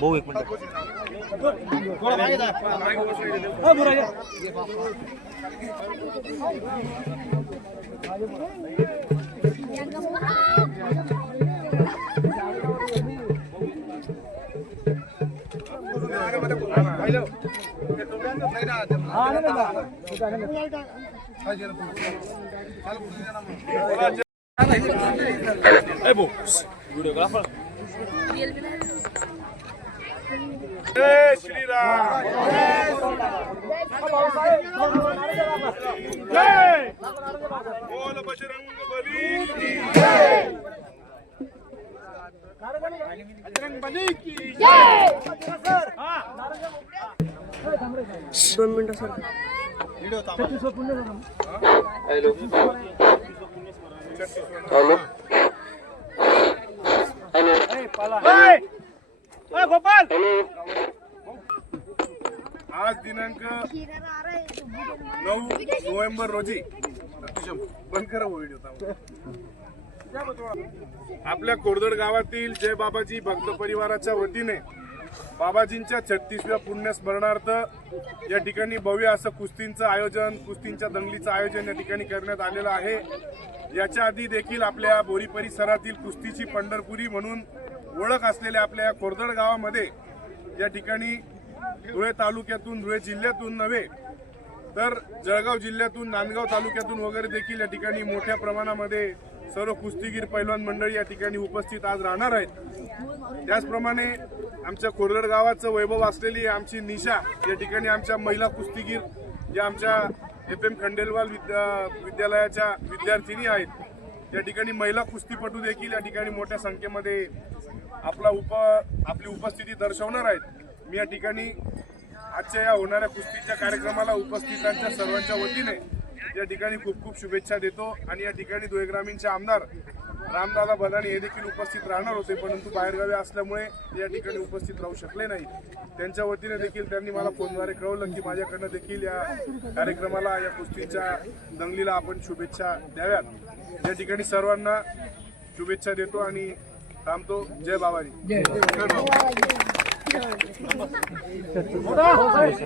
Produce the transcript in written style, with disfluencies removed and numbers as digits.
भाऊ एक minute videographer जय श्रीराम जय बोल बजरंगबली की जय बजरंगबली की जय 2 मिनिटं सर हॅलो गोपाल आज दिनांक 9 नोव्हेंबर रोजी बंद करा व्हिडिओ आपल्या कोरदड गावातील जय बाबाजी भक्त परिवाराच्या वतीने बाबाजींच्या 36व्या पुण्यस्मरणार्थ या ठिकाणी भव्य असं कुस्तींचं आयोजन, कुस्तींच्या दंगलीचं आयोजन या ठिकाणी करण्यात आलेलं आहे। याच्या आधी देखील आपल्या बोरी परिसरातील कुस्तीची पंढरपुरी म्हणून ओळख असलेल्या आपल्या कोरदड गावामध्ये या ठिकाणी धुळे तालुक्यातून, धुळे जिल्ह्यातून नव्हे तर जळगाव जिल्ह्यातून, नांदगाव तालुक्यातून वगैरे देखील या ठिकाणी मोठ्या प्रमाणामध्ये सर्व कुस्तीगीर पैलवान मंडळी या ठिकाणी उपस्थित आज राहणार आहेत। त्याचप्रमाणे आमच्या कोरदड गावाचं वैभव असलेली आमची निशा या ठिकाणी आमच्या महिला कुस्तीगीर या आमच्या FM खंडेलवाल विद्यालयाच्या विद्यार्थिनी आहेत। या ठिकाणी महिला कुस्तीपटू देखील या ठिकाणी मोठ्या संख्येमध्ये आपली उपस्थिती दर्शवणार आहेत। मी या ठिकाणी आजच्या या होणाऱ्या कुस्तीच्या कार्यक्रमाला उपस्थितांच्या सर्वांच्या वतीने या ठिकाणी खूप खूप शुभेच्छा देतो। आणि या ठिकाणी धुळे ग्रामीणचे आमदार रामदादा बदाने हे देखील उपस्थित राहणार होते, परंतु बाहेरगावी असल्यामुळे या ठिकाणी उपस्थित राहू शकले नाही। त्यांच्या वतीने देखील त्यांनी मला फोनद्वारे कळवलं की माझ्याकडनं देखील या कार्यक्रमाला, या कुस्तीच्या दंगलीला आपण शुभेच्छा द्याव्यात। या ठिकाणी सर्वांना शुभेच्छा देतो आणि थांबतो। जय बाबाजी।